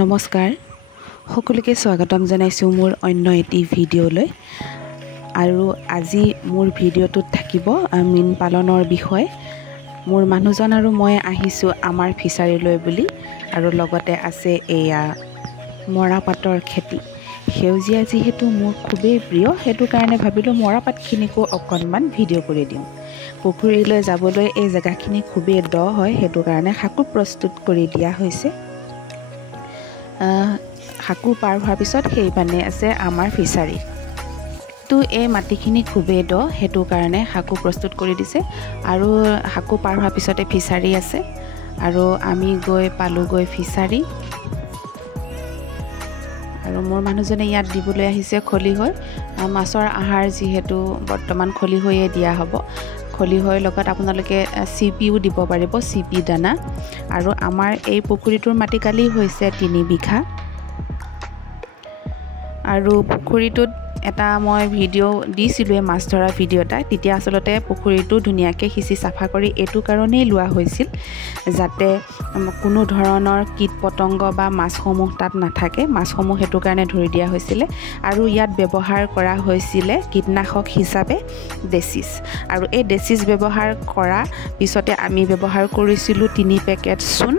নমস্কাৰ সকলোকে স্বাগতম জনাইছো মোৰ অন্য এটি ভিডিঅ'লৈ আৰু আজি মোৰ ভিডিঅ'টোত থাকিব মীন পালনৰ বিষয় মোৰ মানুহজন আৰু মই আহিছো আমাৰ ফিচাৰীলৈ বুলি আৰু লগতে আছে এয়া মৰাপাতৰ খেতি সেউজীয়া যিহেতু মোৰ খুবেই প্ৰিয় হেতু কাৰণে ভাবিলো মৰাপাতখিনিকো অকণমান ভিডিঅ' কৰি দিওঁ পুখুৰীলৈ যাবলৈ এই জায়গাখিনি খুবেই দ হয় হেতু কাৰণে হাকু প্ৰস্তুত কৰি দিয়া হৈছে হাকু পাৰ হোৱাৰ পিছত সেই পানে আছে আমাৰ ফিচাৰী তো এই মাটিখিনি খুবেই দ হেতু কাৰণে হাকু প্ৰস্তুত কৰি দিছে আৰু হাকু পাৰ হোৱাৰ পিছতে ফিচাৰী আছে আৰু আমি পালোগৈ ফিচাৰী আৰু মোৰ মানুহজনে ইয়াত দিবলৈ আহিছে খলি হৈ মাছৰ আহাৰ যিহেতু বৰ্তমান খলি হৈয়ে দিয়া হ'ব খলি হৈ লগত আপোনালোকে সিপিও দিব পাৰিব সিপি দানা আৰু আমাৰ এই পুখুৰীটোৰ মাটি কালি হৈছে 3 বিঘা আৰু পুখুৰীটোত এটা মই ভিডিঅ' দিছিলোঁ মাছ ধৰা ভিডিঅ' এটা তেতিয়া আসলতে পুখুৰীটো ধুনীয়াকৈ সিচি সাফা কৰি এটো কাৰণেই লোৱা হৈছিল যাতে কোনো ধৰণৰ কীট পতংগ বা মাছসমূহ তাত নাথাকে মাছসমূহ হেতু কাৰণে ধৰি দিয়া হৈছিল আৰু ইয়াত ব্যৱহাৰ কৰা হৈছিল কীটনাশক হিচাপে ডেচিছ আৰু এই ডেচিছ ব্যৱহাৰ কৰা পিছতে আমি ব্যৱহাৰ কৰিছিলোঁ 3 পেকেট চূণ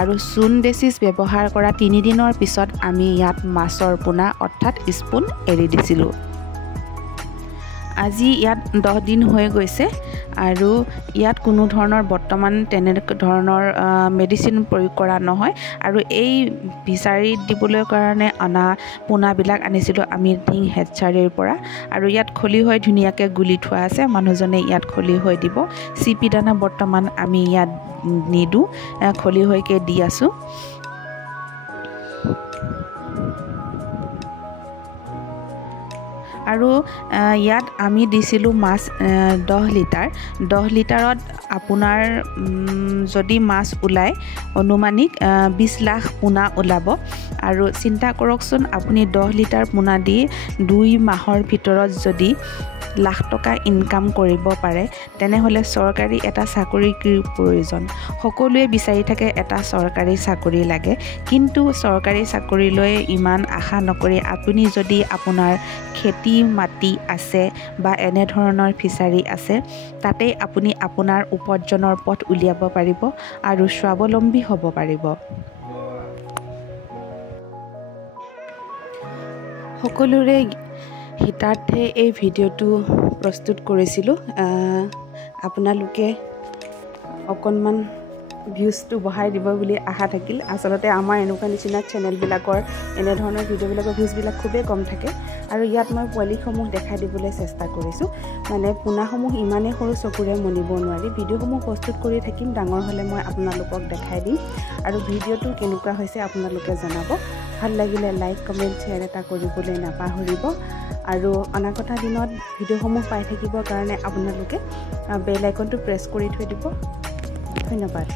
আৰু চূণ ডেচিছ ব্যৱহাৰ কৰা 3 দিনৰ পিছত আমি ইয়াত মাছৰ পোনা অৰ্থাৎ স্পুন এৰি দিছিলোঁ আজি ইয়াত 10 দিন হৈ গৈছে আৰু ইয়াত কোনো ধৰণৰ বৰ্তমান তেনে ধৰণৰ মেডিচিন প্ৰয়োগ কৰা নহয় আৰু এই ফিচাৰীত দিবলৈ কাৰণে অনা পোনাবিলাক আনিছিলোঁ আমি টিং হেডচাৰীৰ পৰা আৰু ইয়াত খলি হৈ ধুনীয়াকৈ গুলি থোৱা আছে মানুহজনে ইয়াত খলি হৈ দিব সিপি দানা বৰ্তমান আমি ইয়াত নিদু খলি হৈকে দি আছো আৰু ইয়াত আমি দিছিলোঁ মাছ 10 লিটাৰত আপোনাৰ যদি মাছ ওলাই অনুমানিক 20 লাখ পোনা ওলাব আৰু চিন্তা কৰকচোন আপুনি 10 লিটাৰ পোনা দি 2 মাহৰ ভিতৰত যদি লাখ টকা ইনকাম কৰিব পাৰে তেনেহলে চৰকাৰী এটা চাকৰিৰ প্ৰয়োজন সকলোৱে বিচাৰি থাকে এটা চৰকাৰী চাকৰি লাগে কিন্তু চৰকাৰী চাকৰিলৈ ইমান আশা নকৰি আপুনি যদি আপোনাৰ খেতি মাটি আছে বা এনে ধৰণৰ ফিচাৰী আছে তাতে আপুনি আপোনাৰ উপাৰ্জনৰ পথ উলিয়াব পাৰিব আৰু স্বাৱলম্বী হ'ব পাৰিব সকলোৰে হিতাৰ্থে এই ভিডিঅ'টো প্ৰস্তুত কৰিছিলোঁ আপোনালোকে অকণমান ভিউজটো বঢ়াই দিব বুলি আশা থাকিল আসলতে আমাৰ এনেকুৱা নিচিনা চেনেলবিলাকৰ এনে ধৰণৰ ভিডিঅ'বিলাকৰ ভিউজবিলাক খুবেই কম থাকে আৰু ইয়াত মই পোৱালিসমূহ দেখাই দিবলৈ চেষ্টা কৰিছোঁ মানে পোনাসমূহ ইমানেই সৰু চকুৰে মনিব নোৱাৰি ভিডিঅ'সমূহ প্ৰস্তুত কৰি থাকিম ডাঙৰ হ'লে মই আপোনালোকক দেখাই দিম আৰু ভিডিঅ'টো কেনেকুৱা হৈছে আপোনালোকে জনাব ভাল লাগিলে লাইক কমেণ্ট শ্বেয়াৰ এটা কৰিবলৈ নাপাহৰিব আৰু অনাগত দিনত ভিডিঅ'সমূহ পাই থাকিবৰ কাৰণে আপোনালোকে বেল আইকনটো প্ৰেছ কৰি থৈ দিব ধন্যবাদ